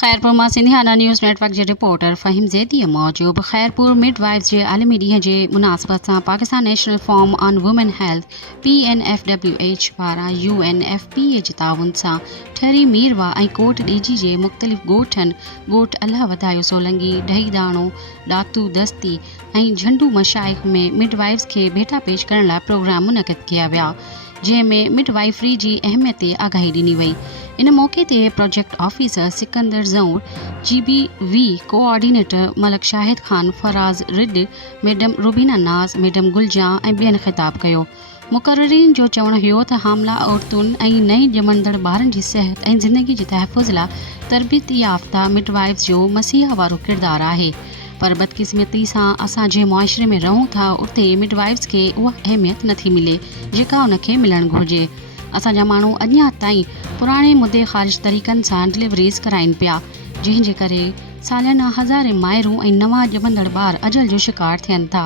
खैरपुर मां सिंधियाना news network जे रिपोर्टर फ़हीम ज़ैदी मौजूब खैरपुर मिडवाइफ्स जे आलमी ॾींहं जे मुनासिबत सां Pakistan national form on women health PNFWH पारां UNFPA जे ताउन सां ठरी मीरवा ऐं कोट ॾिजी जे मुख़्तलिफ़ ॻोठनि ॻोठ अलाह वधायो सोलंगी ढहीदाणो ॾातू दस्ती ऐं झंडू मशाइख़ में मिडवाइफ्स खे भेटा पेश करण लाइ प्रोग्राम मुनक़िद कया विया, जंहिंमें मिडवाइफरी जी अहमियत ते आगाही ॾिनी वई। इन मौक़े ते project officer Sikandar Zaur, GBV coordinator Malak Shahid Khan, Faraz रिड, मैडम रुबीना नाज़, मैडम गुलजां ऐं ॿियनि ख़िताब कयो। मुक़र्ररीन जो चवणु हुयो त हामला औरतुनि ऐं नई ॼमंदड़ ॿारनि जी सिहत ऐं ज़िंदगी जे तहफ़ुज़ लाइ तरबियत याफ़्ता मिडवाइफ्स जो मसीह वारो किरदारु आहे, पर बदकिस्मती सां असां जंहिं मुआशिरे में रहूं था उते मिडवाइफ्स खे उहा अहमियत नथी मिले जेका उनखे मिलणु घुरिजे। असांजा माण्हू अञा ताईं पुराणे मुदे ख़ारिज तरीक़नि सां डिलीवरीज़ कराइनि पिया, जंहिंजे करे सालियाना हज़ारे माइरूं ऐं नवां ॼमंदड़ ॿार अजल जो शिकार थियनि था।